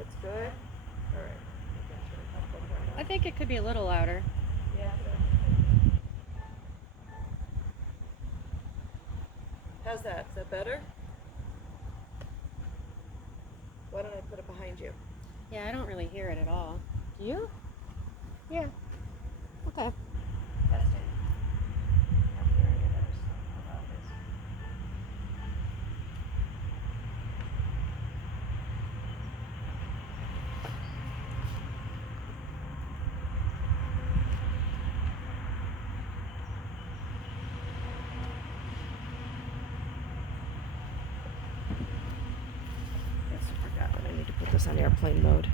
It's good? All right. I think it could be a little louder. Yeah. How's that? Is that better? Why don't I put it behind you? Yeah, I don't really hear it at all. Do you? Yeah. Okay. Testing. I'm hearing it ever so about this. Yes, I forgot that I need to put this on airplane mode.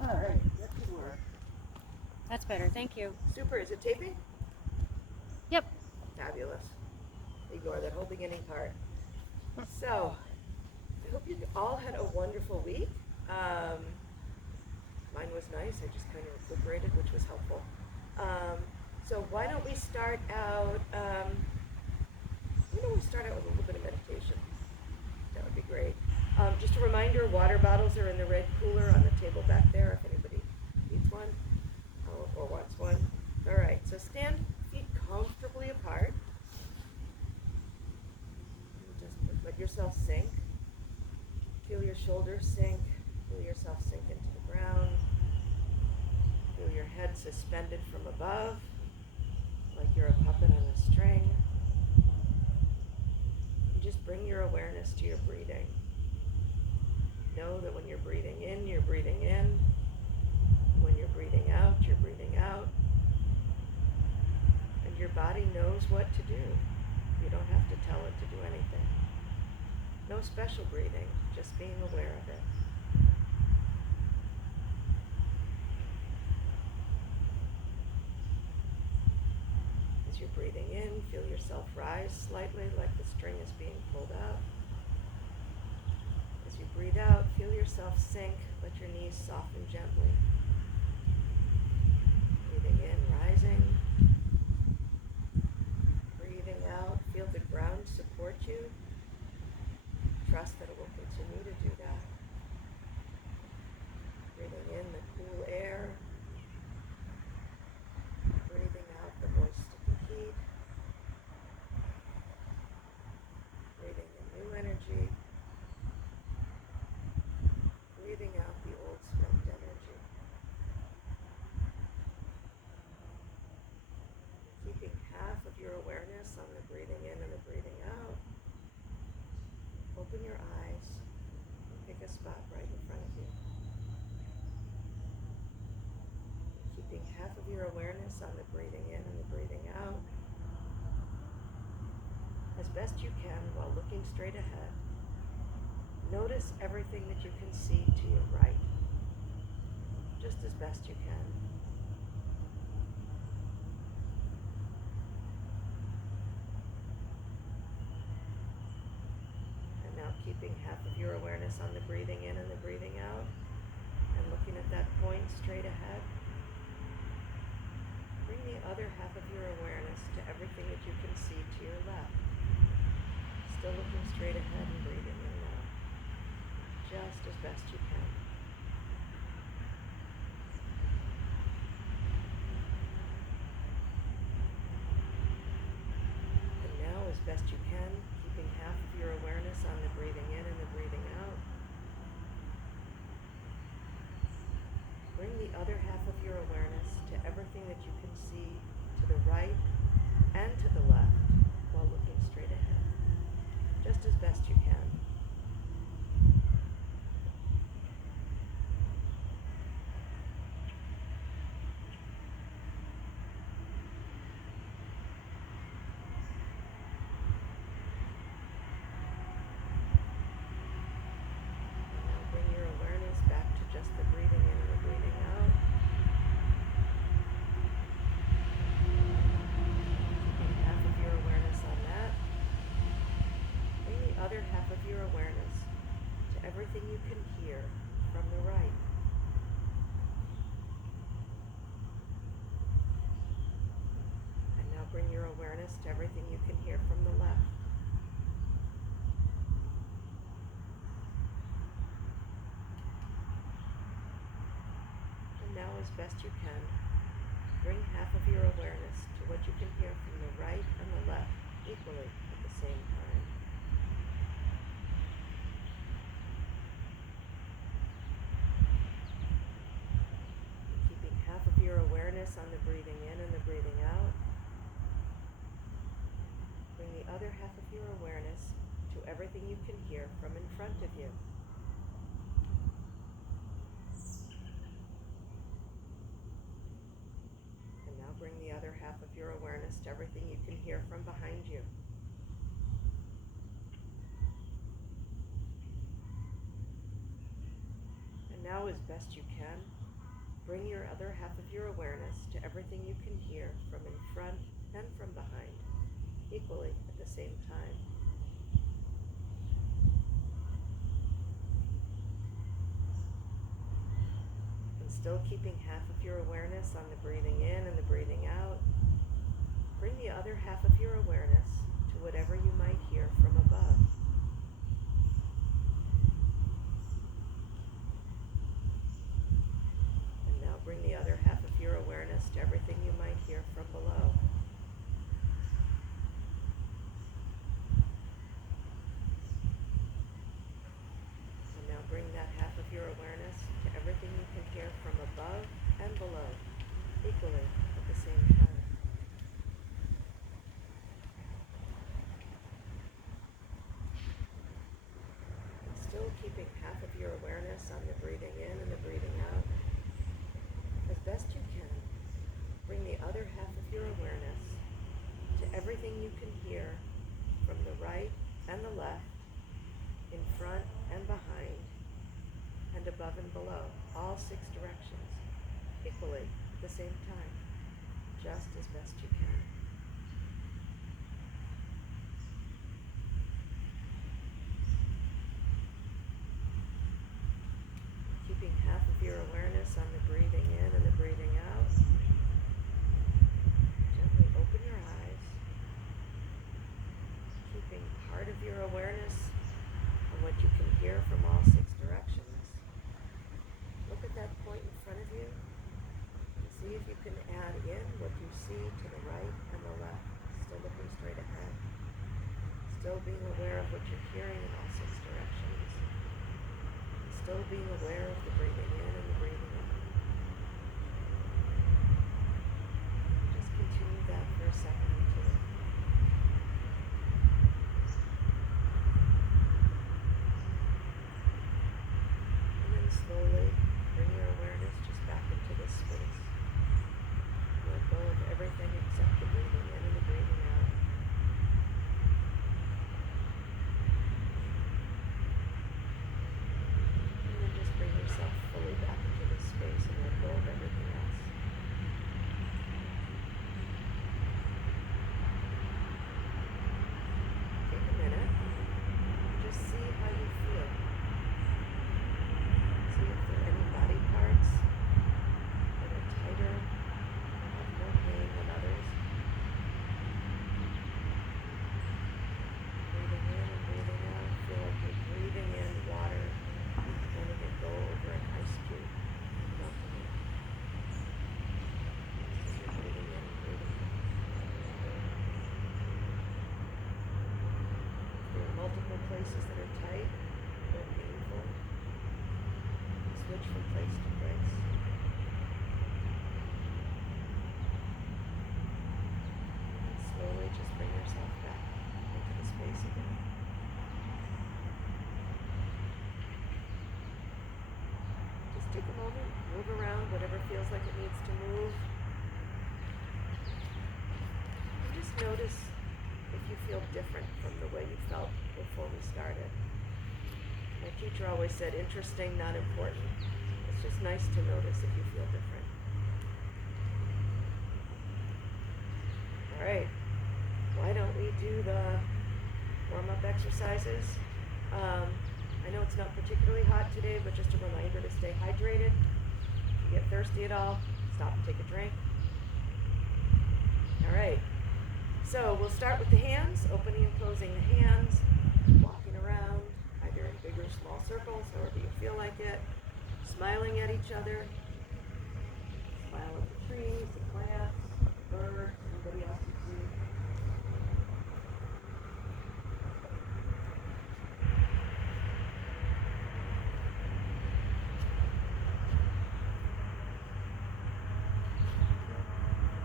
All right, that should work. That's better. Thank you. Super. Is it taping? Yep. Fabulous. Ignore that whole beginning part. So, I hope you all had a wonderful week. Mine was nice. I just kind of recuperated, which was helpful. So why don't we start out? We start out with a little bit of meditation. That would be great. Just a reminder: water bottles are in the red cooler on the table back there. If anybody needs one or wants one. All right. So stand feet comfortably apart. Just let yourself sink. Feel your shoulders sink. Feel yourself sink into the ground. Feel your head suspended from above, like you're a puppet on a string. And just bring your awareness to your breathing. Know that when you're breathing in, you're breathing in. When you're breathing out, you're breathing out. And your body knows what to do. You don't have to tell it to do anything. No special breathing, just being aware of it. As you're breathing in, feel yourself rise slightly like the string is being pulled up. As you breathe out, feel yourself sink, let your knees soften gently. Breathing in, rising. Breathing out, feel the ground support you. Trust that it will continue to do that. Breathing in the cool air. Breathing out the moist sticky heat. Breathing in new energy. Breathing out the old spent energy. Keeping half of your awareness on the breathing in and the breathing out. Open your eyes and pick a spot right in front of you. Keeping half of your awareness on the breathing in and the breathing out. As best you can while looking straight ahead. Notice everything that you can see to your right. Just as best you can. And now keeping half of your awareness on the breathing in and the breathing out. And looking at that point straight ahead. Bring the other half of your awareness to everything that you can see to your left. Still looking straight ahead and breathing in and out. Just as best you can. And now, as best you can, keeping half of your awareness on the breathing in and the breathing out. Bring the other half of your awareness to everything that you can see to the right and to the left while looking straight ahead. Just as best you can. And now bring your awareness back to just the breathing in and the breathing out. Keeping half of your awareness on that. Bring the other half of your awareness to everything you can hear from the right. to everything you can hear from the left. And now, as best you can, bring half of your awareness to what you can hear from the right and the left equally at the same time. Keeping half of your awareness on the breathing in and the breathing out. Bring the other half of your awareness to everything you can hear from in front of you. And now bring the other half of your awareness to everything you can hear from behind you. And now, as best you can, bring your other half of your awareness to everything you can hear from in front and from behind, equally at the same time. And still keeping half of your awareness on the breathing in and the breathing out, bring the other half of your awareness to whatever you might hear from above. Bring the other half of your awareness to everything you might hear from below. And now bring that half of your awareness to everything you can hear from above and below, equally at the same time. And still keeping half of your awareness on the breathing in and the breathing out. As best you can, bring the other half of your awareness to everything you can hear from the right and the left, in front and behind, and above and below, all 6 directions, equally at the same time, just as best you can. Keeping half of your awareness on the breathing in and the breathing out. Gently open your eyes. Keeping part of your awareness on what you can hear from all 6 directions. Look at that point in front of you and see if you can add in what you see to the right and the left. Still looking straight ahead. Still being aware of what you're hearing in all 6 directions. Still being aware of the breathing in and the breathing out. Just continue that for a second or two. And then slowly bring your awareness just back into this space. Let go of everything except the breathing in and the breathing out. Bring yourself fully back into this space and let go of everything else. Take a minute and just see how you feel. See if there are any body parts that are tighter or have more pain than others. Breathing in and breathing out, feel like you're breathing in water. Letting it go over an ice cube, melting it. As you're breathing in and breathing out. If there are multiple places that are tight or painful, switch from place to place. And slowly just bring yourself back into the space again. Take a moment, move around whatever feels like it needs to move. And just notice if you feel different from the way you felt before we started. My teacher always said, interesting, not important. It's just nice to notice if you feel different. All right, why don't we do the warm-up exercises? I know it's not particularly hot today, but just a reminder to stay hydrated. If you get thirsty at all, stop and take a drink. All right, So we'll start with the hands, opening and closing the hands, walking around, either in big or small circles, however you feel like it, smiling at each other, smile at the trees, the plants, the birds, anybody else you see.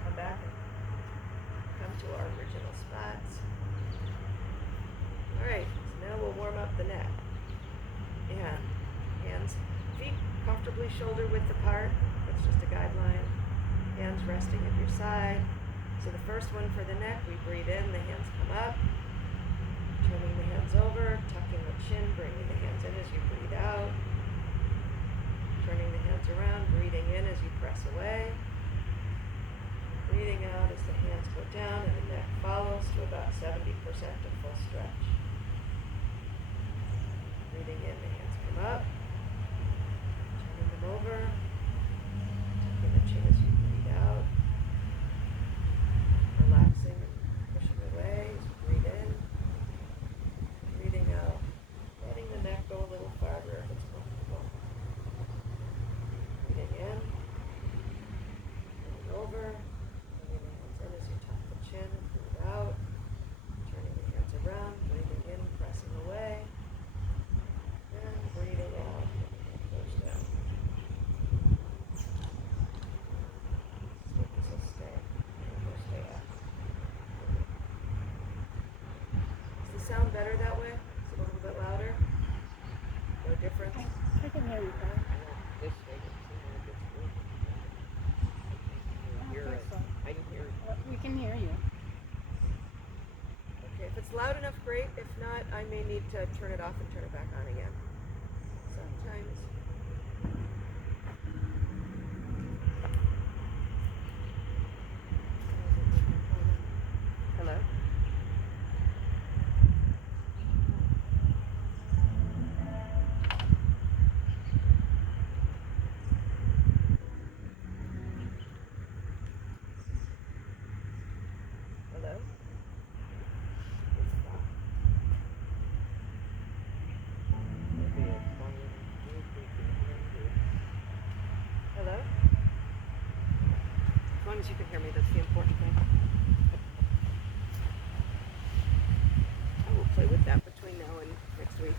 Come back and come to our original spots. Alright, so now we'll warm up the neck. And hands, feet comfortably shoulder width apart. That's just a guideline. Hands resting at your side. So the first one for the neck, we breathe in, the hands come up. Turning the hands over, tucking the chin, bringing the hands in as you breathe out. Turning the hands around, breathing in as you press away. Breathing out as the hands go down and the neck follows to about 70% of full stretch. Breathing in, the hands come up. Turning them over. Tucking the chin as you breathe out. Relaxing and pushing away as you breathe in. Breathing out. Letting the neck go a little farther if it's comfortable. Breathing in. Turning over. Bringing the hands in as you tuck the chin and breathe out. Turning the hands around. Breathing in, pressing away. And breathing out. Push down. So stay. Stay up. Does the sound better that way? Is it a little bit louder? No difference? I can hear you fine. This way, it's good. I can hear it. I can hear it. We can hear you. Okay, if it's loud enough, great. If not, I may need to turn it off and turn it back on again. Sometimes. Hello? Hello? It's not. Maybe it's one of the new people here. Hello? As long as you can hear me, that's the important thing. I will play with that between now and next week.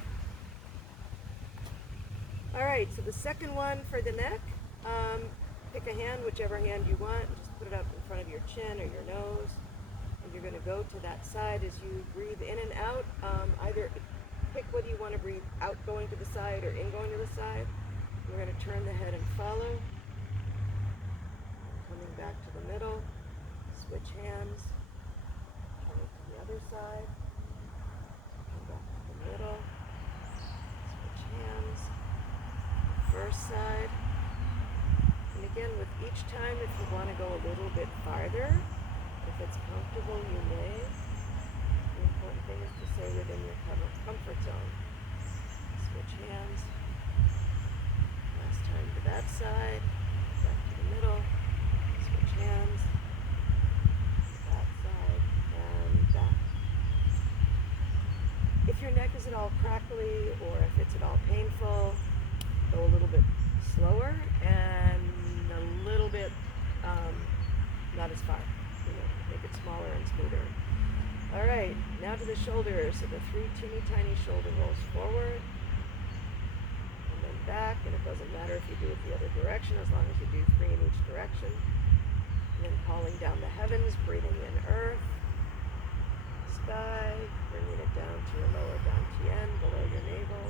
Alright, so the second one for the neck, pick a hand, whichever hand you want, and just put it up in front of your chin or your nose. And you're going to go to that side as you breathe in and out. Either pick whether you want to breathe out going to the side or in going to the side. We're going to turn the head and follow. Coming back to the middle. Switch hands. Coming to the other side. Come back to the middle. Switch hands. First side. And again, with each time, if you want to go a little bit farther, if it's comfortable, you may. The important thing is to stay within your comfort zone. Switch hands. Last time to that side. Back to the middle. Switch hands. That side and back. If your neck is at all crackly or if it's at all painful, go a little bit slower and a little bit not as far. Make it smaller and smoother. All right, now to the shoulders. So the 3 teeny tiny shoulder rolls forward and then back, and it doesn't matter if you do it the other direction as long as you do 3 in each direction. And then calling down the heavens, breathing in earth, sky, bringing it down to your lower dantian, below your navel,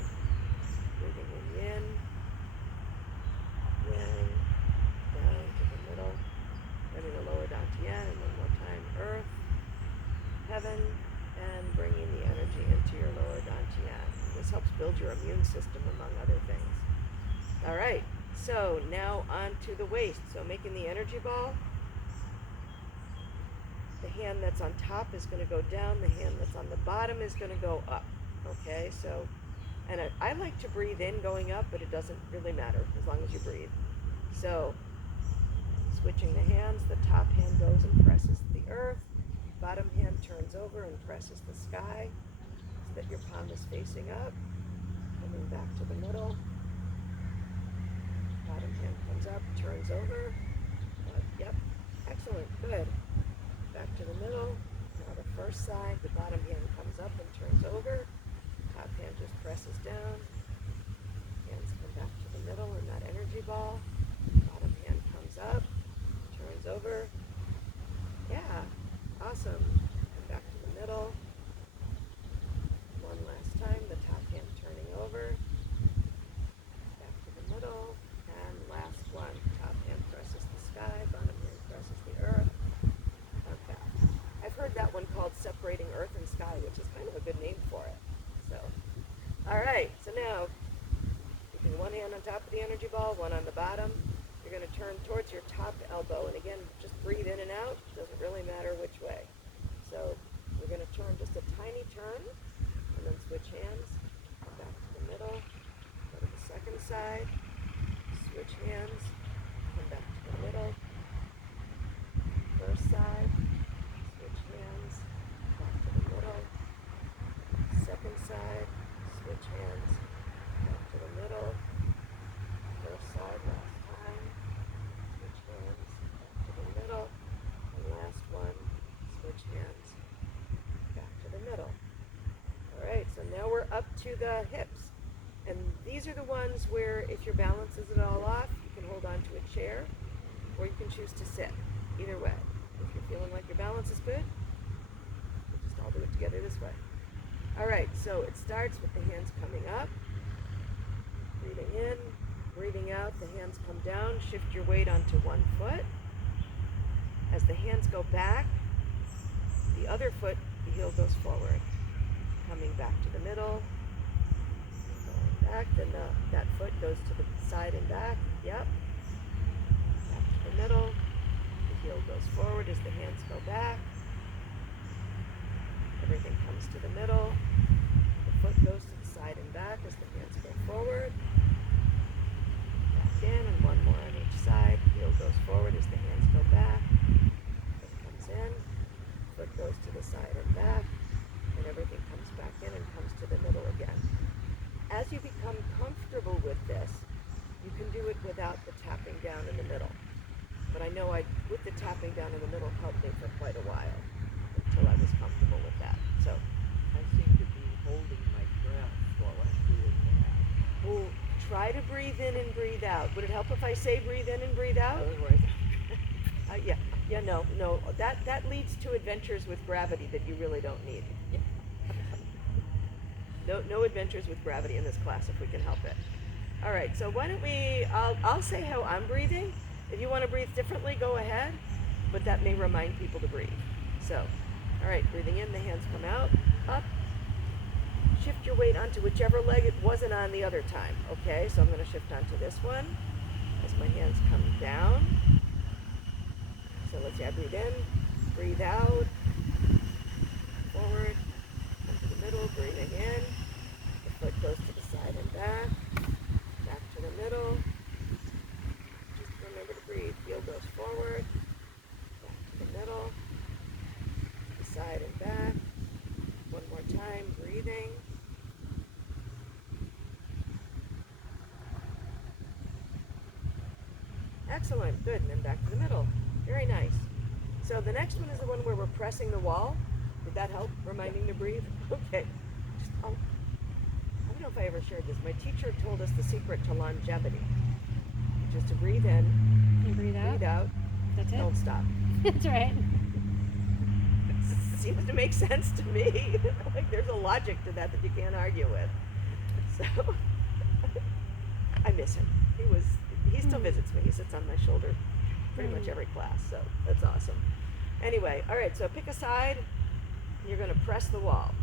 breathing in yin, yang, down to the middle, bringing the lower dantian, and one more time, earth, heaven, and bringing the energy into your lower dantian. This helps build your immune system, among other things. All right, so now on to the waist. So making the energy ball. The hand that's on top is going to go down. The hand that's on the bottom is going to go up. Okay, so, and I like to breathe in going up, but it doesn't really matter as long as you breathe. So, switching the hands, the top hand goes and presses the earth. bottom hand turns over and presses the sky so that your palm is facing up. Coming back to the middle. Bottom hand comes up, turns over. Yep, excellent, good. Back to the middle. Now the first side, the bottom hand comes up and turns over. Top hand just presses down. Hands come back to the middle in that energy ball. Bottom hand comes up, turns over. Yeah, awesome. Come back to the middle. One last time, the top hand turning over. Back to the middle. And last one. Top hand presses the sky, bottom hand presses the earth. Okay. I've heard that one called separating earth and sky, which is kind of a good name for it. So, all right. So now, keeping one hand on top of the energy ball, one on the bottom. You're going to turn towards your top elbow. And again, just breathe in and out. Doesn't really matter which way. So we're going to turn just a tiny turn and then switch hands. Come back to the middle. Go to the second side. Switch hands. Come back to the middle. First side. Switch hands. Back to the middle. Second side. Switch hands. Back to the middle. First side. Last time. Switch hands. Back to the middle. And last one. Switch hands. Back to the middle. All right. So now we're up to the hips. And these are the ones where if your balance is at all off, you can hold on to a chair or you can choose to sit. Either way. If you're feeling like your balance is good, we'll just all do it together this way. All right, so it starts with the hands coming up. Breathing in, breathing out, the hands come down. Shift your weight onto one foot. As the hands go back, the other foot, the heel goes forward. Coming back to the middle. Back, then that foot goes to the side and back. Yep. Back to the middle. The heel goes forward as the hands go back. Everything comes to the middle. The foot goes to the side and back as the hands go forward. Back in, and one more on each side. Heel goes forward as the hands go back. Foot comes in. Foot goes to the side and back. And everything comes back in and comes to the middle again. As you become comfortable with this, you can do it without the tapping down in the middle. But I know with the tapping down in the middle helped me for quite a while until I was comfortable with that. So, I seem to be holding my breath while I'm doing that. we'll try to breathe in and breathe out. Would it help if I say breathe in and breathe out? Otherwise, No. That leads to adventures with gravity that you really don't need. No adventures with gravity in this class if we can help it. All right, so why don't I'll say how I'm breathing. If you want to breathe differently, go ahead, but that may remind people to breathe. So, all right, breathing in, the hands come out, up. Shift your weight onto whichever leg it wasn't on the other time, okay? So I'm going to shift onto this one as my hands come down. So let's see, I breathe in, breathe out, forward, come to the middle, breathing in. The foot goes to the side and back to the middle. Just remember to breathe. Heel goes forward, back to the middle, to the side and back. One more time, breathing. Excellent, good, and then back to the middle. Very nice. So the next one is the one where we're pressing the wall. Did that help reminding to breathe? Okay. I don't know if I ever shared this. My teacher told us the secret to longevity, which is to breathe in, You breathe out. breathe out, That's it. don't stop. That's right. Seems to make sense to me. Like there's a logic to that you can't argue with. So I miss him. He still visits me. He sits on my shoulder pretty much every class, so that's awesome. Anyway, all right, so pick a side. You're going to press the wall.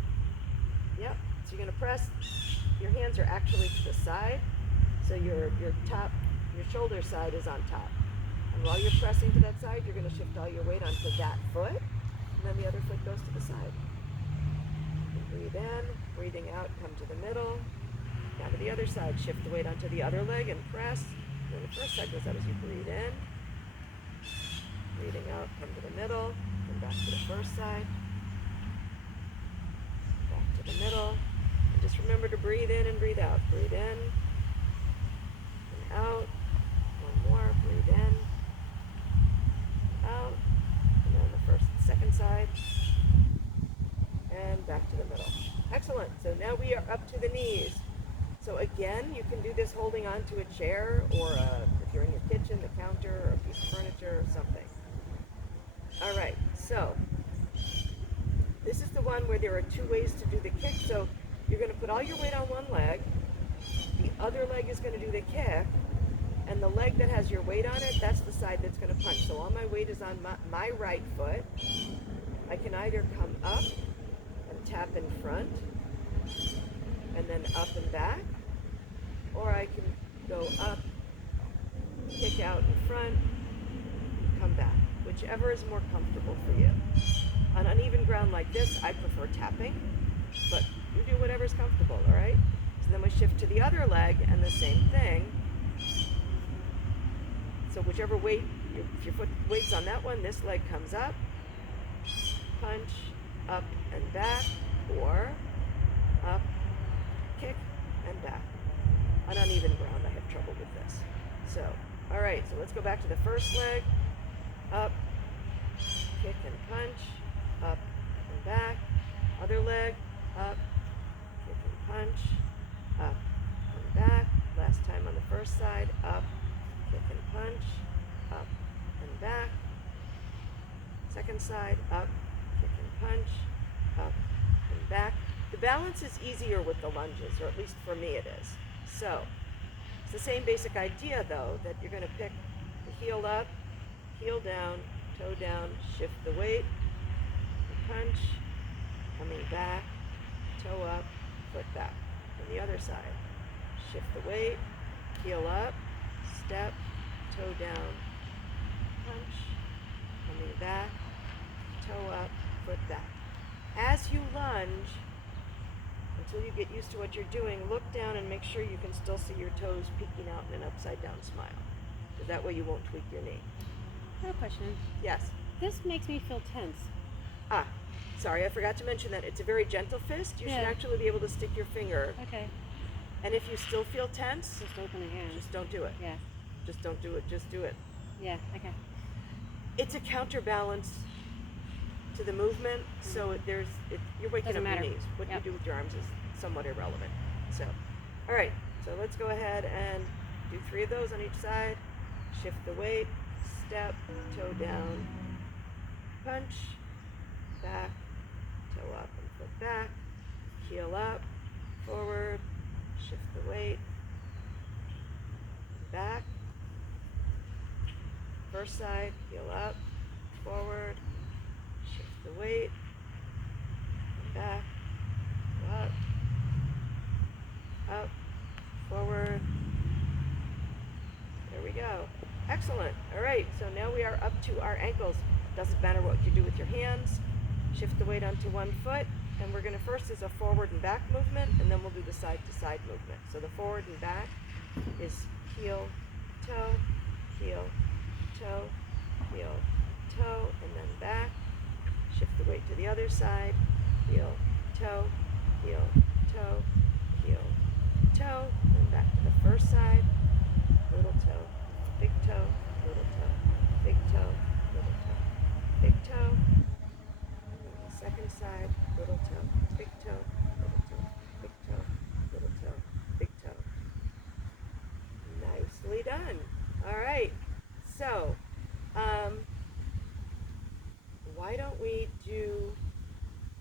Yep. So you're going to press. Your hands are actually to the side, so your shoulder side is on top. And while you're pressing to that side, you're going to shift all your weight onto that foot, and then the other foot goes to the side. And breathe in, breathing out, come to the middle. Now to the other side, shift the weight onto the other leg and press. And the first side goes out as you breathe in. Breathing out, come to the middle, and back back to the first side, back to the middle, and just remember to breathe in and breathe out. Breathe in and out. One more, breathe in, out, and then the second side, and back to the middle. Excellent. So now we are up to the knees. So again, you can do this holding onto a chair or if you're in your kitchen, the counter or a piece of furniture or something. All right, so this is the one where there are two ways to do the kick. So you're going to put all your weight on one leg, the other leg is going to do the kick, and the leg that has your weight on it, that's the side that's going to punch. So all my weight is on my right foot. I can either come up and tap in front and then up and back, or I can go up, kick out in front, come back, whichever is more comfortable for you. On uneven ground like this, I prefer tapping, but you do whatever's comfortable, all right? So then we shift to the other leg and the same thing. So whichever weight, if your foot weight's on that one, this leg comes up, punch, up and back, or up, kick, and back. On uneven ground, I have trouble with this. So, all right, so let's go back to the first leg. Up, kick and punch, up and back. Other leg, up, kick and punch, up and back. Last time on the first side, up, kick and punch, up and back. Second side, up, kick and punch, up and back. The balance is easier with the lunges, or at least for me it is. So, it's the same basic idea though, that you're going to pick the heel up, heel down, toe down, shift the weight, punch, coming back, toe up, foot back. And the other side, shift the weight, heel up, step, toe down, punch, coming back, toe up, foot back. As you lunge, until you get used to what you're doing, look down and make sure you can still see your toes peeking out in an upside down smile. Because that way you won't tweak your knee. I have a question. Yes. This makes me feel tense. Ah, sorry, I forgot to mention that it's a very gentle fist. You should Yeah. actually be able to stick your finger. Okay. And if you still feel tense, Just open the hand. just don't do it. Yeah. Just don't do it. Just do it. Yeah. Okay. It's a counterbalance to the movement, so you're waking Doesn't up matter. your knees. What Yep. you do with your arms is somewhat irrelevant. So, all right. So let's go ahead and do 3 of those on each side. Shift the weight, step, toe down, punch, back, toe up and foot back, heel up, forward, shift the weight, back, first side, heel up, forward, shift the weight, back, up, forward. There we go. Excellent. All right, so now we are up to our ankles. Doesn't matter what you do with your hands. Shift the weight onto one foot, and we're going to first is a forward and back movement, and then we'll do the side to side movement. So the forward and back is heel, toe, heel, toe, heel, toe, and then back. Shift the weight to the other side, heel, toe, heel, toe, heel, toe, and back to the first side, little toe, big toe, little toe, big toe, little toe, big toe, and then the second side, little toe, big toe, little toe, big toe, little toe, big toe. Nicely done. All right, so why don't we do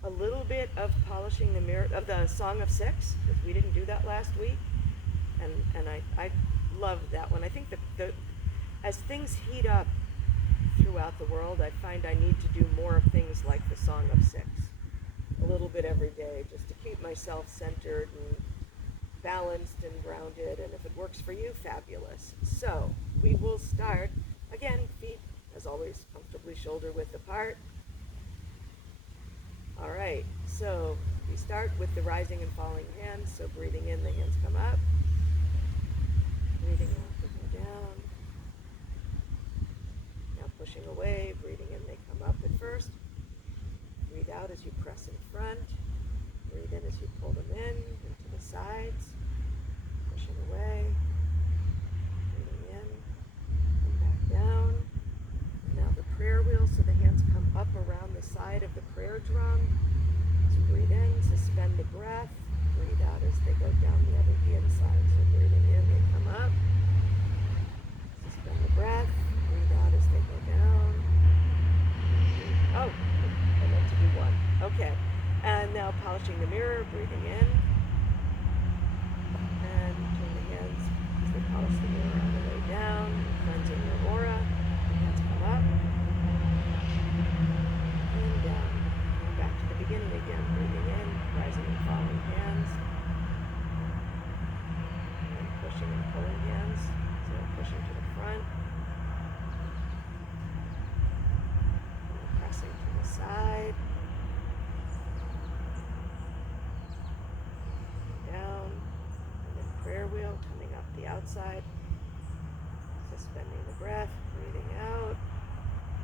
a little bit of polishing the mirror of the Song of Six, because we didn't do that last week, and I loved that one. I think that as things heat up throughout the world, I find I need to do more of things like the Song of Six, a little bit every day, just to keep myself centered and balanced and grounded. And if it works for you, fabulous. So we will start again, feet as always comfortably shoulder width apart. All right, so we start with the rising and falling hands. So breathing in, the hands come up. Breathing out, they go down. Now pushing away, breathing in, they come up at first. out as you press in front. Breathe in as you pull them in into the sides. Pushing away. Breathing in. And back down. And now the prayer wheel, so the hands come up around the side of the prayer drum. So breathe in, suspend the breath. Breathe out as they go down the inside. So breathing in, they come up. Suspend the breath. Breathe out as they go down. Oh, I meant to do one. Okay. And now polishing the mirror, breathing in. And turn the hands as they polish the mirror on the way down. Cleansing your aura. The hands come up. And down. And back to the beginning again. Breathing in, rising and falling hands. And pushing and pulling hands. So pushing to the front. And pressing to the side. Down. And then prayer wheel coming up the outside. Suspending the breath. Breathing out.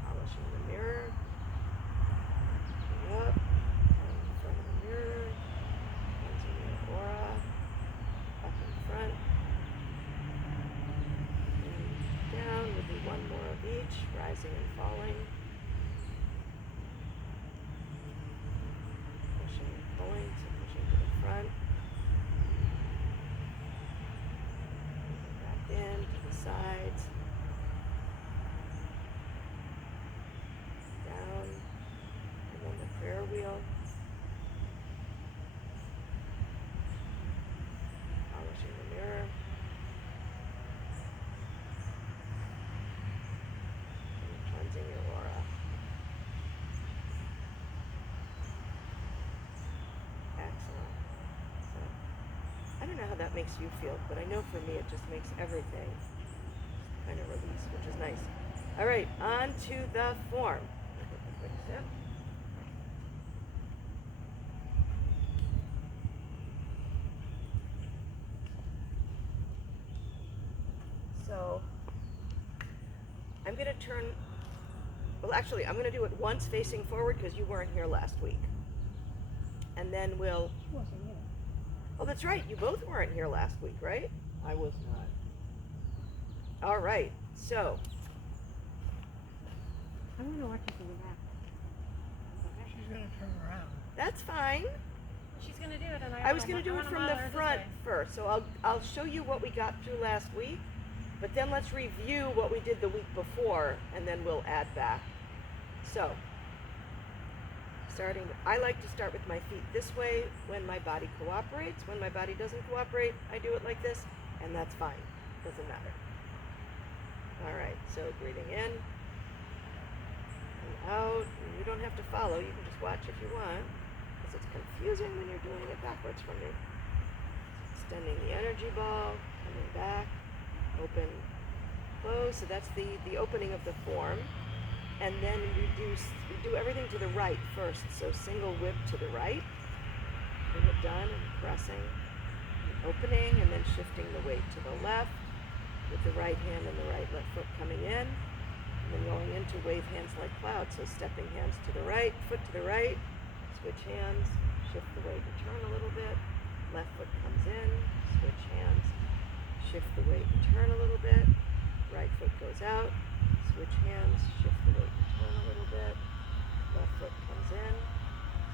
Polishing the mirror. Up. Down in front of the mirror. Cleansing your aura. Up in front. And down. We'll do one more of each. Rising and falling. Pushing and pulling. So pushing to the front. Back in to the sides. Down. And then the prayer wheel. Polishing the mirror. And cleansing your aura. Excellent. So, I don't know how that makes you feel, but I know for me it just makes everything kind of release, which is nice. All right, on to the form. Take a quick sip. So I'm going to turn, well actually I'm going to do it once facing forward because you weren't here last week. And then we'll, She wasn't here. oh that's right, you both weren't here last week, right? I was not. All right, so I want to watch you from the back. Okay. She's gonna turn around. that's fine. She's gonna do it, and I was going to do it from the front first, so I'll show you what we got through last week, but then let's review what we did the week before, and then we'll add back. So, I like to start with my feet this way when my body cooperates. When my body doesn't cooperate, I do it like this, and that's fine. Doesn't matter. All right, so breathing in and out. And you don't have to follow. You can just watch if you want, because it's confusing when you're doing it backwards from me. Extending the energy ball, coming back, open, close. So that's the opening of the form. And then we do everything to the right first. So single whip to the right. Bring it done and pressing, and opening, and then shifting the weight to the left with the right hand and the right left foot coming in. And then going into wave hands like clouds. So stepping hands to the right, foot to the right, switch hands, shift the weight and turn a little bit. Left foot comes in, switch hands, shift the weight and turn a little bit. Right foot goes out, switch hands, shift the weight and turn a little bit. Left foot comes in,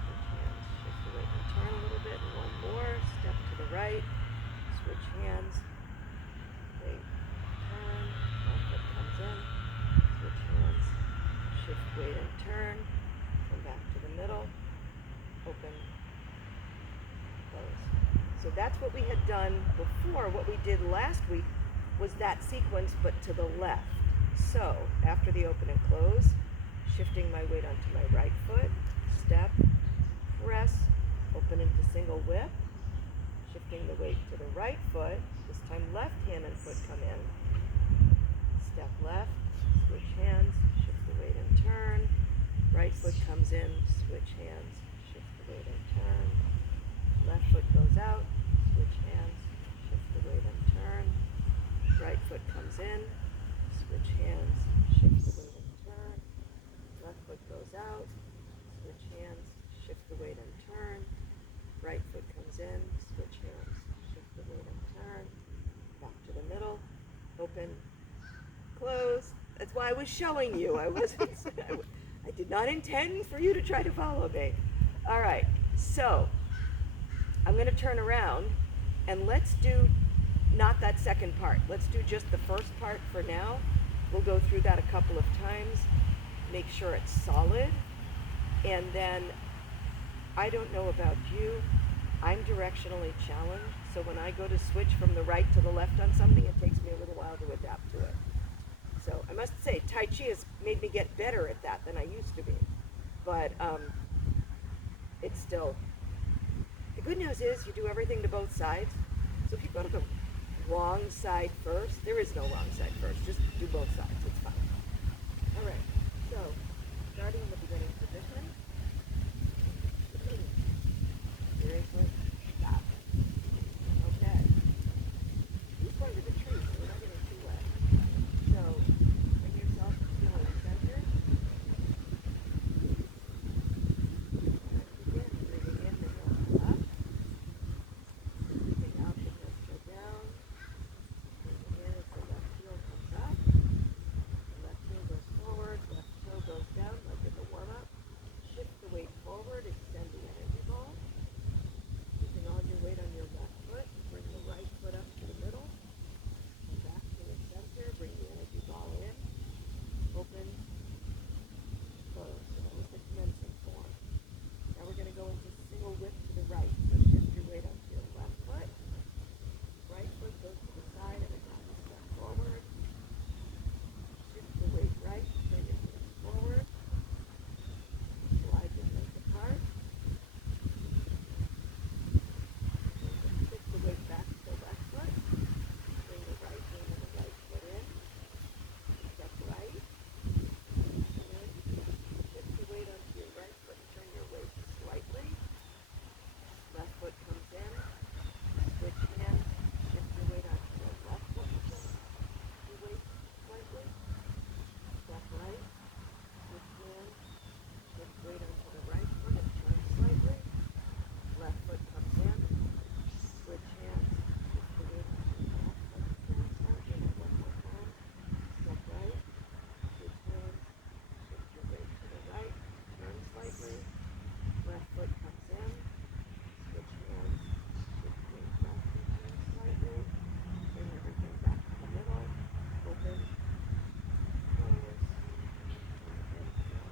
switch hands, shift the weight and turn a little bit. And one more, step to the right, switch hands, weight, turn. Left foot comes in, switch hands, shift weight and turn. Come back to the middle, open, close. So that's what we had done before. What we did last week was that sequence, but to the left. So after the open and close, shifting my weight onto my right foot, step, press, open into single whip, shifting the weight to the right foot, this time left hand and foot come in, step left, switch hands, shift the weight and turn, right foot comes in, switch hands, shift the weight and turn, left foot goes out, switch hands, shift the weight and turn, right foot comes in, switch hands, shift the weight and turn, left foot goes out, switch hands, That's why I was showing you. I wasn't. I did not intend for you to try to follow me. All right. So I'm going to turn around, and let's do not that second part. Let's do just the first part for now. We'll go through that a couple of times. Make sure it's solid, and then I don't know about you. I'm directionally challenged, so when I go to switch from the right to the left on something, it takes me a little while to adapt to it. So I must say, Tai Chi has made me get better at that than I used to be. But it's still, the good news is you do everything to both sides. So if you go to the wrong side first, there is no wrong side first, just do both sides, it's fine. All right, so starting in the beginning position. Seriously, stop. Okay. These ones are the trees, so we're not getting too wet. So, bring yourself to feeling centered. And begin breathing in the heel up. Breathing out the heel down. Breathing in as the left heel comes up. The left heel goes forward, left toe goes down like in the warm-up. Shift the weight forward, extend the energy ball. Using all your weight on your left foot, bring the right foot up to the middle, and back to the center, bring the energy ball in, open, close. So that was the commencing form. Now we're going to go into single whip to the right. So shift your weight up to your left foot. Right foot goes to the side and a half step forward. Shift the weight right, bring it forward. Slide your legs apart. Shift the weight back to the left foot. Bring the right hand and the right foot in. Step right. Turn. Shift the weight onto your right foot. Turn your weight slightly. Left foot comes in. Switch hands. Shift your weight onto the left foot. Turn your weight slightly. Step right. Switch hands. Shift weight onto the right foot and turn slightly. Left foot comes in. Switch hands. Shift the weight onto the left foot. Turn slightly. One more time. Step right. Switch hands. Shift your weight to the right. Turn slightly. Left foot comes in. Switch hands. Shift weight left and turn slightly. Bring everything back to the middle. Open. Close. And down.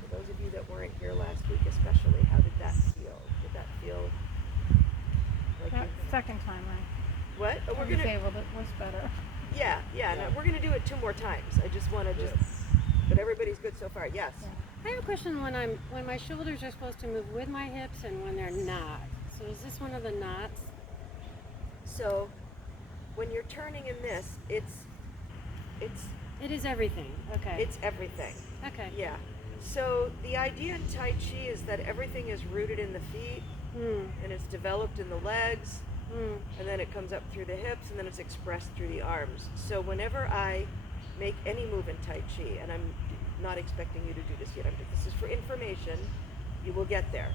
For those of you that weren't here last week especially, how did that feel? Did that feel like That you- second time, right? what? Oh, we're On the gonna table, that was better. yeah, no, we're gonna do it 2 more times. I just wanna but everybody's good so far. Yes. Yeah. I have a question when my shoulders are supposed to move with my hips and when they're not. So is this one of the knots? So when you're turning in this, it's It is everything. Okay. it's everything. Okay. Yeah. So the idea in Tai Chi is that everything is rooted in the feet Mm. and it's developed in the legs Mm. and then it comes up through the hips and then it's expressed through the arms. So whenever I make any move in Tai Chi, and I'm not expecting you to do this yet, this is for information, you will get there.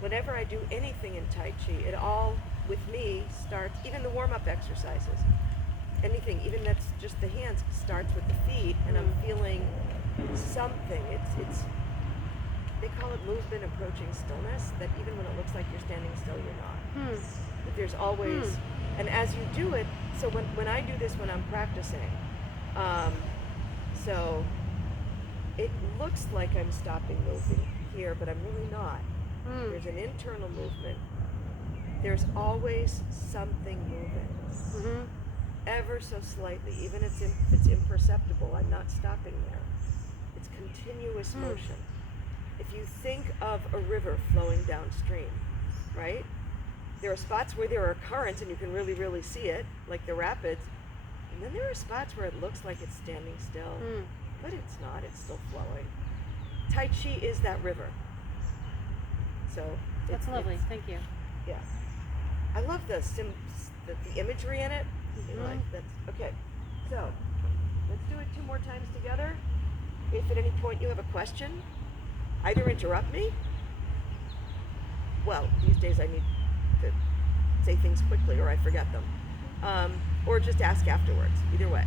Whenever I do anything in Tai Chi, it all, with me, starts, even the warm-up exercises, anything, even that's just the hands, starts with the feet, and I'm feeling something. It's they call it movement approaching stillness, that even when it looks like you're standing still, you're not. Hmm. But there's always, and as you do it, so when I do this when I'm practicing, so it looks like I'm stopping moving here, but I'm really not. Hmm. There's an internal movement. There's always something moving, Mm-hmm. ever so slightly, even if it's imperceptible. I'm not stopping there. It's continuous motion. If you think of a river flowing downstream, right? There are spots where there are currents and you can really, really see it, like the rapids. And then there are spots where it looks like it's standing still, but it's not, it's still flowing. Tai Chi is that river. So That's lovely. Thank you. yeah. I love the imagery in it. You know, like that's okay. So let's do it 2 more times together. If at any point you have a question, either interrupt me. Well, these days I need to say things quickly or I forget them. or just ask afterwards. Either way.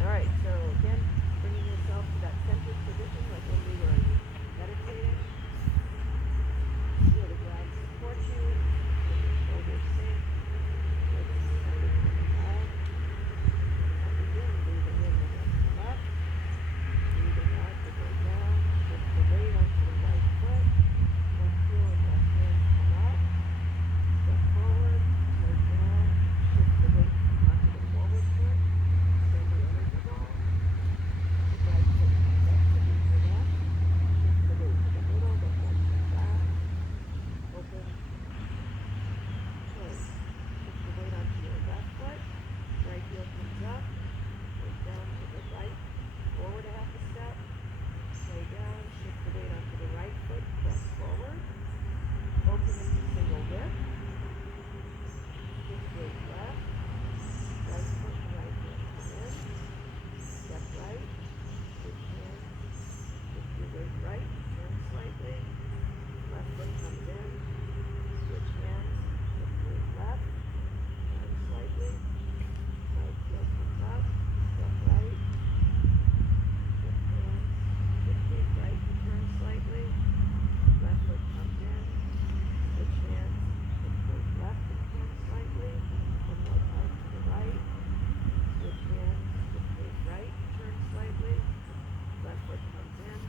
All right. So again, bringing yourself to that centered position, like when we were meditating. Feel the ground support you. Let your shoulders sink. Feel the center coming out. And begin breathing in the lift come up. Breathing out to go down. Shift the weight onto the right foot. Left heel and left hand come up. Step forward. Go down. Shift the weight onto the forward foot. Send the energy ball. The right foot comes up to meet the left. Shift the weight to the middle. Left one step back. Open. Close. Shift the weight onto your left foot. Right heel comes up. Goes down to the right. Forward a half a step. Lay down. Shift the weight onto the right foot. Press forward. Open into single lift. Shift weight left. Right foot and right heel come in. Step right. Switch hands. Shift your weight right. Turn slightly. Left foot comes in. Switch hands. Shift weight left. Turn slightly. Right heel comes up. Step right. Shift hands. Shift weight right and turn slightly. Left foot comes in. Switch hands. Shift weight left and turn slightly. One more time to the right. Switch hands. Shift weight right and turn slightly. Left foot comes in.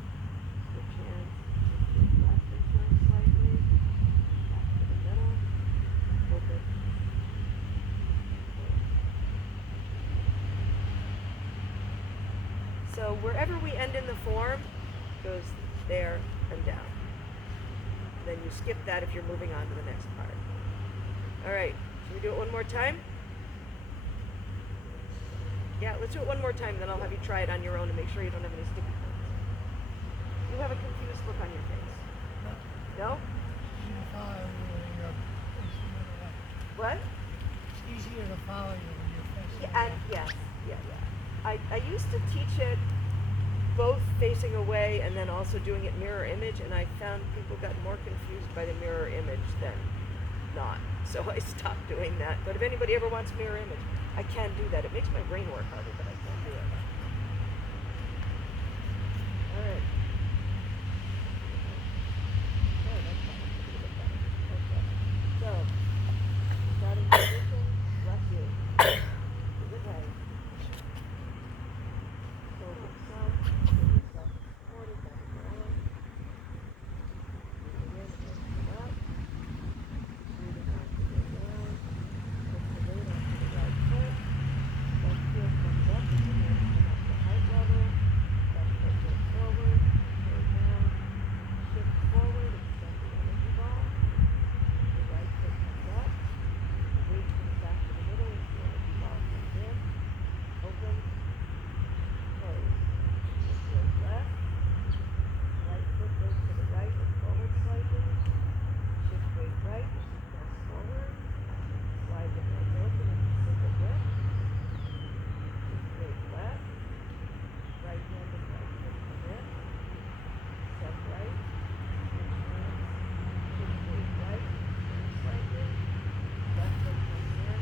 Switch hands. Shift weight left and turn slightly. Back to the middle. Open. Close. So wherever we end in the form goes there and down. Then you skip that if you're moving on to the next part. All right, should we do it one more time? Yeah, let's do it one more time, then I'll have you try it on your own to make sure you don't have any sticky points. You have a confused look on your face. No? What? It's easier to follow you when you're facing Yeah, and yes, yeah. I used to teach it both facing away and then also doing it mirror image, and I found people got more confused by the mirror image than not. So I stopped doing that. But if anybody ever wants mirror image, I can do that. It makes my brain work harder, but I can do it. All right. Oh, that's fine. That's a little bit better. Okay. So, starting position, left heel. To the right. Shoulder south, shoulder south, 40, back around. Breathing in, and come up. Breathing out to go down. Lift the weight onto the right foot. Left heel comes up, and the hands come up to heart level. Left foot goes forward, go down. Shift forward, extend the energy ball. The right foot comes up. The weight comes back to the middle as the energy ball comes in. Open. Close. Shift weight left. Right foot goes to the right and forward slightly. Shift weight right as you press forward. Slide the hands open into single lift. Shift weight left. Right hand and right foot come in. Step right. Switch hands. Shift weight right. Turn slightly. Left foot comes in.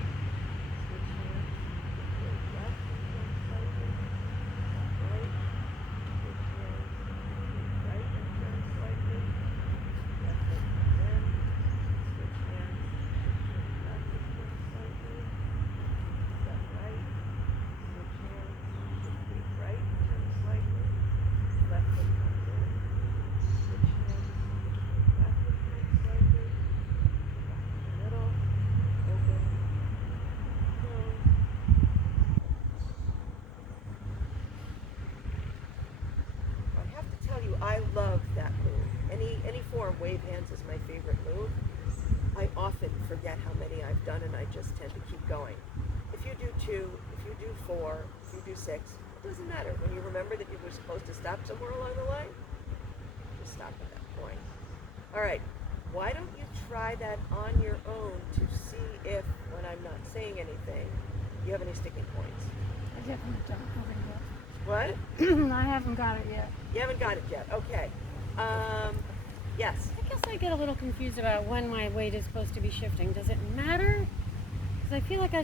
Switch hands. Shift weight left and turn slightly. Step right. Switch hands. Shift weight right and turn slightly. Left foot comes in. Switch hands. Shift weight left and turn slightly. Step right. Switch hands. Shift weight right and turn slightly. Left foot comes in. Switch hands. Shift weight left and turn slightly. Back to the middle. Open. Close. I have to tell you, I love that move. Any form, wave hands is my favorite move. I often forget how many I've done, and I just tend to keep going. If you do 2, if you do 4, if you do 6, it doesn't matter. When you remember that you were supposed to stop somewhere along the line, just stop at that point. All right, why don't you try that on your own to see if, when I'm not saying anything, you have any sticking points? I definitely don't have it What? yet. I haven't got it yet. You haven't got it yet. Okay. Yes. I guess I get a little confused about when my weight is supposed to be shifting. Does it matter? Because I feel like I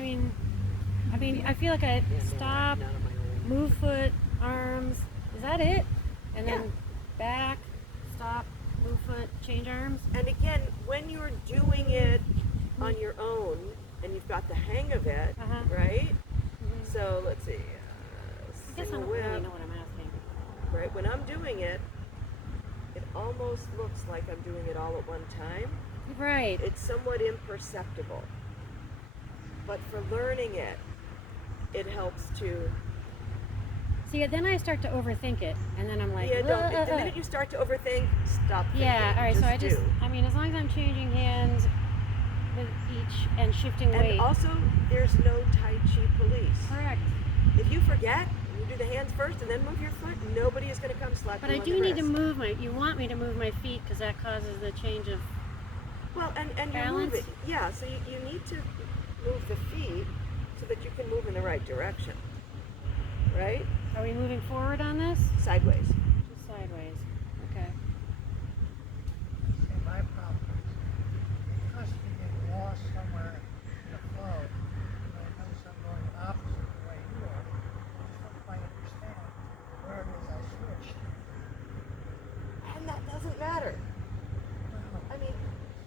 I mean, I feel like I Yeah, no, stop, none of my own. move foot, arms. Is that it? And Yeah. then back, stop, move foot, change arms. And again, when you're doing it on your own and you've got the hang of it, Uh-huh. right? Mhm. So let's see. I guess I Single don't really whip, know what I'm asking. right? When I'm doing it, it almost looks like I'm doing it all at one time. Right. It's somewhat imperceptible. But for learning it, it helps to. See, then I start to overthink it, and then I'm like, Yeah, don't. The "Ugh." minute you start to overthink, stop thinking. Yeah. All right. So I do. just, I mean, as long as I'm changing hands with each and shifting weight. And also, there's no Tai Chi police. Correct. If you forget, you do the hands first and then move your foot, nobody is going to come slap But you I on do the need to wrist. move my. You want me to move my feet because that causes the change of. Well, and you're Balance? moving. Yeah, so you need to move the feet so that you can move in the right direction. Right? Are we moving forward on this? Sideways. Just sideways. Okay. And my problem is, because you get lost somewhere in the flow, and I notice I'm going opposite the way you are, I just don't quite understand where it is I switched. And that doesn't matter. Well, I mean,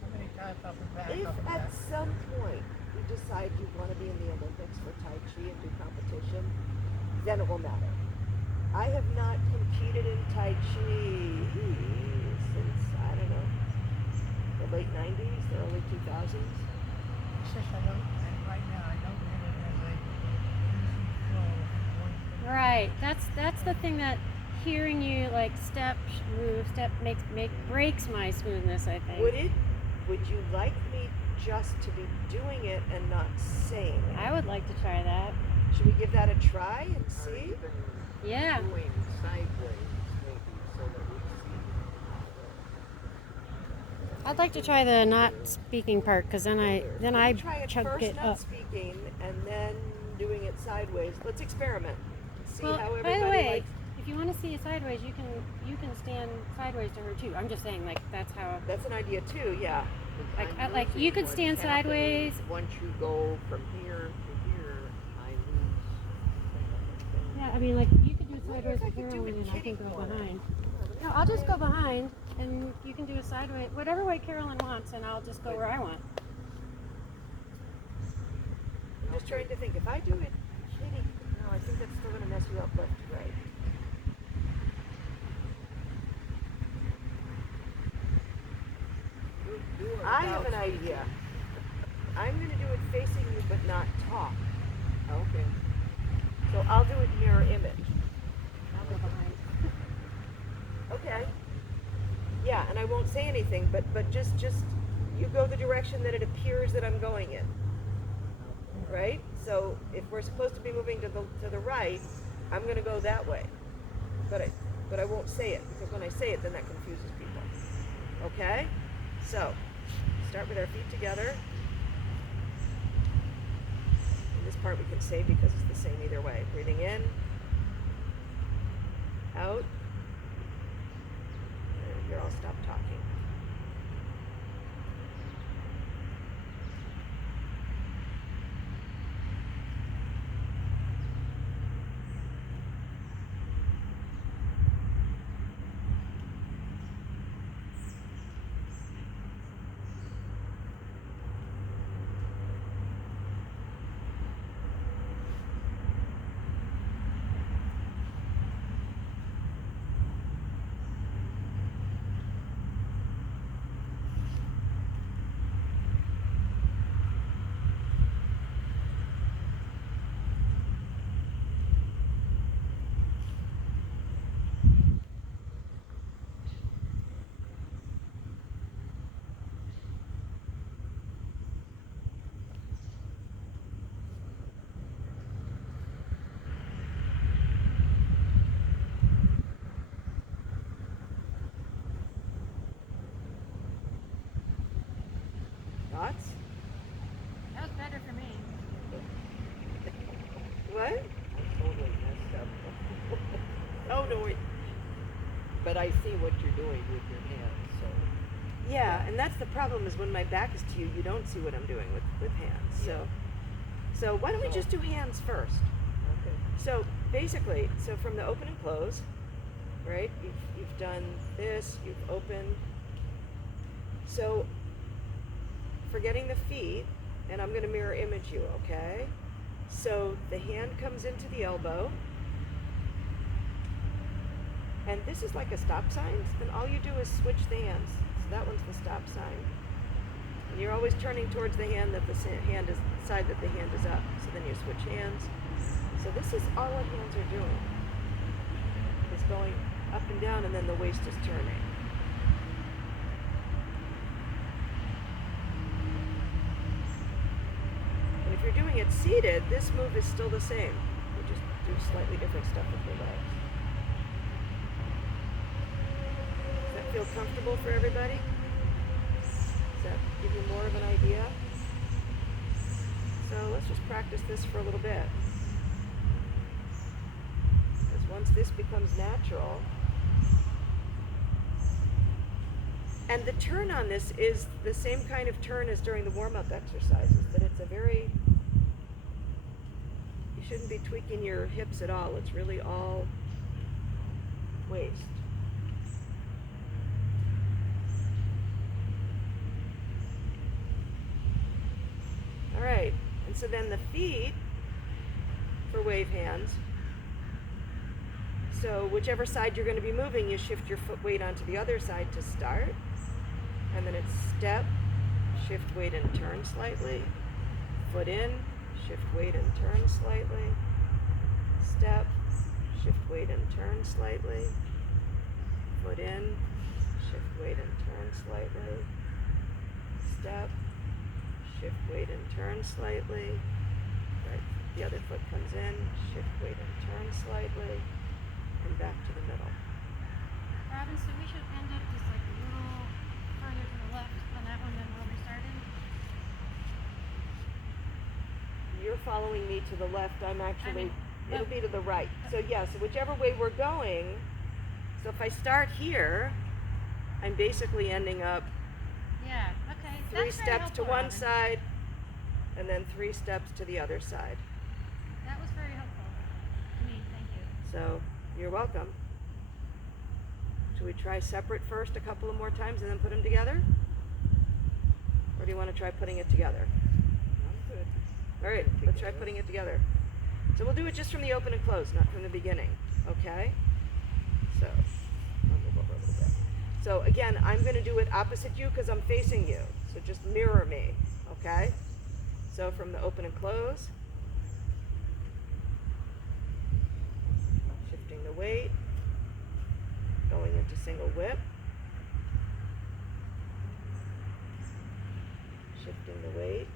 how many times up and back, if up and at back? some point you decide you want to be in the Olympics for Tai Chi and do competition, then it will matter. I have not competed in Tai Chi since, I don't know, the late 90s, the early 2000s. It's just I don't, and right now I don't get it as a easy flow of one thing. Right. That's the thing that hearing you like step, move, step breaks my smoothness. I think. Would you like me just to be doing it and not saying it? I would like to try that. Should we give that a try and Or see? even Yeah. doing sideways, maybe, so that we see. I'd like to try the not speaking part because then I Try it chunk first, it not up. speaking, and then doing it sideways. Let's experiment. See Well, how by everybody the way, likes. if you want to see it sideways, you can stand sideways to her too. I'm just saying, like that's how. That's an idea too. Yeah. Like, you could what's stand happening sideways. Once you go from here to here, I lose. Yeah, I mean, like you could do wonder sideways if I with could do Carolyn, a and I kitty can go corner. behind. No, I'll just go behind, and you can do a sideways, whatever way Carolyn wants, and I'll just go where I want. I'm just trying to think. If I do it kitty, no, I think that's still going to mess you up left to right. Do it I have without an idea. I'm going to do it facing you, but not talk. speaking. Okay. So I'll do it mirror image. I'll go behind. Okay. Yeah, and I won't say anything, but just you go the direction that it appears that I'm going in. Right? So if we're supposed to be moving to the right, I'm going to go that way. But I won't say it because when I say it, then that confuses people. Okay? So start with our feet together. And this part we can say because it's the same either way. Breathing in, out. And here I'll stop talking. Thoughts? That was better for me. What? I totally messed up. Oh no, wait. But I see what you're doing with your hands, so. Yeah, and that's the problem is when my back is to you, you don't see what I'm doing with hands. So why don't we just do hands first? Okay. So basically, so from the open and close, right? You've done this, you've opened. So forgetting the feet, and I'm gonna mirror image you, okay? So the hand comes into the elbow, and this is like a stop sign, then all you do is switch the hands. So that one's the stop sign. And you're always turning towards the hand that the hand is, side that the hand is up. So then you switch hands. So this is all what hands are doing. It's going up and down, and then the waist is turning. And if you're doing it seated, this move is still the same. You just do slightly different stuff with your legs. Does that feel comfortable for everybody? Does that give you more of an idea? So let's just practice this for a little bit. Because once this becomes natural, and the turn on this is the same kind of turn as during the warm-up exercises, but it's a very, you shouldn't be tweaking your hips at all. It's really all waist. All right, and so then the feet for wave hands. So whichever side you're going to be moving, you shift your foot weight onto the other side to start. And then it's step, shift weight and turn slightly. Foot in, shift weight and turn slightly. Step, shift weight and turn slightly. Foot in, shift weight and turn slightly. Step, shift weight and turn slightly. Right, the other foot comes in, shift weight and turn slightly. And back to the middle. Robin, so we should end up just like a little further to the left on that one than where we started? You're following me to the left. I'm actually, it'll no. be to the right. So yeah, so whichever way we're going, so if I start here, I'm basically ending up Yeah, okay. 3 That's very steps to helpful, one Robin. side, and then 3 steps to the other side. That was very helpful to me, thank you. So you're welcome. Should we try separate first a couple of more times and then put them together? Or do you want to try putting it together? I'm good. All right, let's try putting it together. So we'll do it just from the open and close, not from the beginning, okay? So, I'll move over a little bit. So again, I'm going to do it opposite you because I'm facing you. So just mirror me, okay? So from the open and close, shifting the weight, going into single whip, shifting the weight,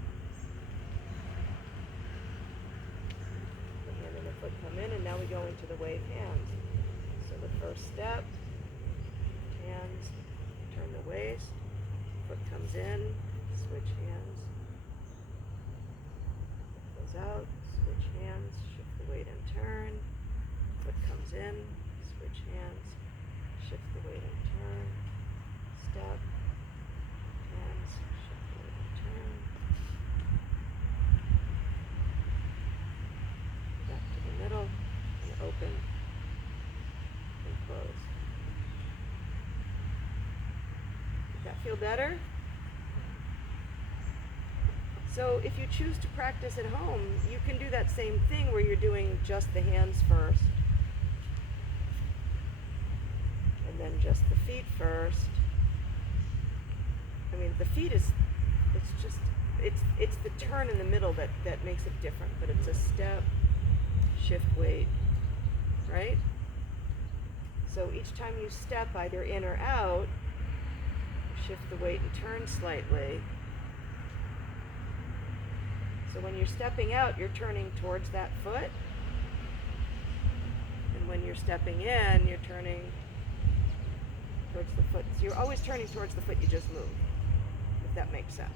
the hand and the foot come in, and now we go into the wave hands. So the first step, hands, turn the waist, foot comes in, switch hands, foot goes out, switch hands, shift the weight and turn, foot comes in, switch hands, shift the weight and turn, step, hands, shift the weight and turn, back to the middle, and open, and close. Does that feel better? So if you choose to practice at home, you can do that same thing where you're doing just the hands first, and then just the feet first. I mean, the feet is, it's the turn in the middle that makes it different, but it's a step, shift weight, right? So each time you step either in or out, shift the weight and turn slightly. So when you're stepping out, you're turning towards that foot. And when you're stepping in, you're turning towards the foot. So you're always turning towards the foot you just moved, if that makes sense.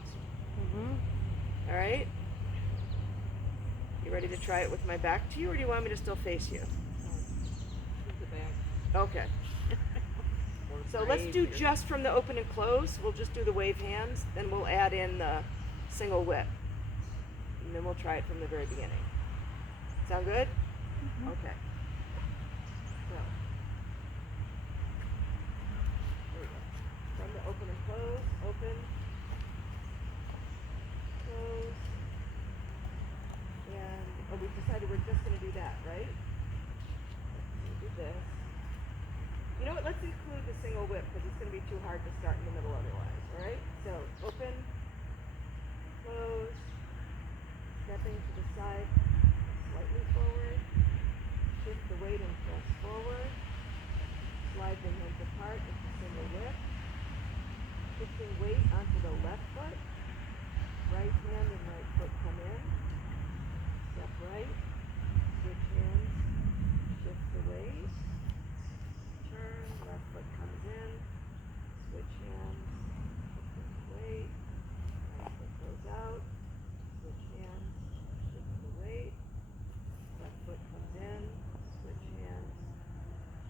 Mm-hmm. All right? You ready to try it with my back to you, or do you want me to still face you? To the back. Okay. Or So let's do brave, just from the open and close. We'll just do the wave hands, then we'll add in the single whip. and then we'll try it from the very beginning. Sound good? Okay. So, there we go. From the open and close, open, close, and we've decided we're just going to do that, right? Let's do this. You know what? Let's include the single whip because it's going to be too hard to start in the middle otherwise. All right? So open, close, stepping to the side, slightly forward, shift the weight and press forward, slide the hands apart into single whip, shifting weight onto the left foot, right hand and right foot come in, step right, switch hands, shift the weight, turn, left foot comes in, switch hands, shift the weight, right foot goes out, switch hands, shift the weight, left foot comes in, switch hands,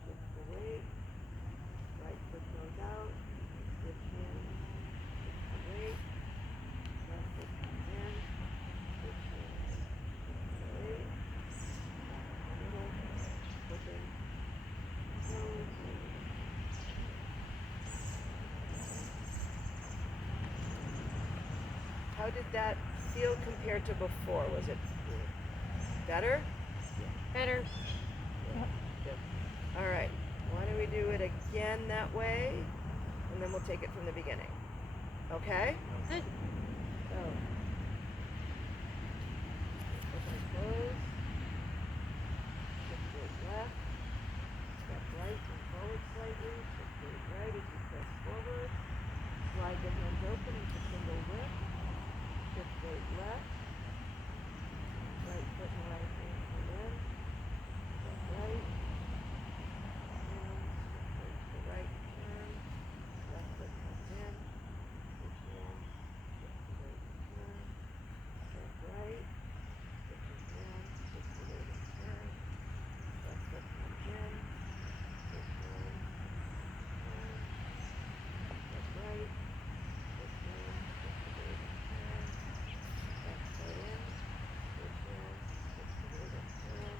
shift the weight, right foot goes out, switch hands, shift the weight, left foot comes in, switch hands, shift the weight, middle, open, close. How did that feel compared to before? Was it better? Better. Good. All right. Why don't we do it again that way, and then we'll take it from the beginning. Okay? Good. So, open and close. Shift weight left. Step right and forward slightly. Shift weight right as you press forward. Slide the hands open into single whip. Shift weight left. Right foot and right hand come in. Step right. Hands. Shift weight to the right. Turn. Left foot comes in. Switch hands. Shift the weight and turn. Step right. Switch hands. Shift the weight and turn. Left foot comes in. Switch hands. Turn. Step right. Switch hands. Shift the weight and turn. Left foot in. Switch hands. Shift the weight and turn.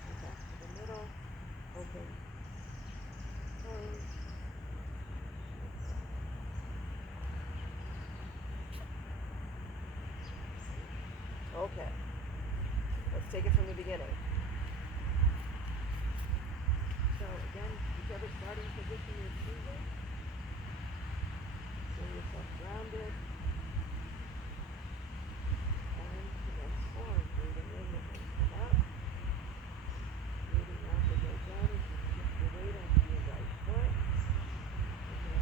Go back to the middle. Open. Close. Okay. Let's take it from the beginning. So again, whichever starting position you're choosing, bring yourself grounded.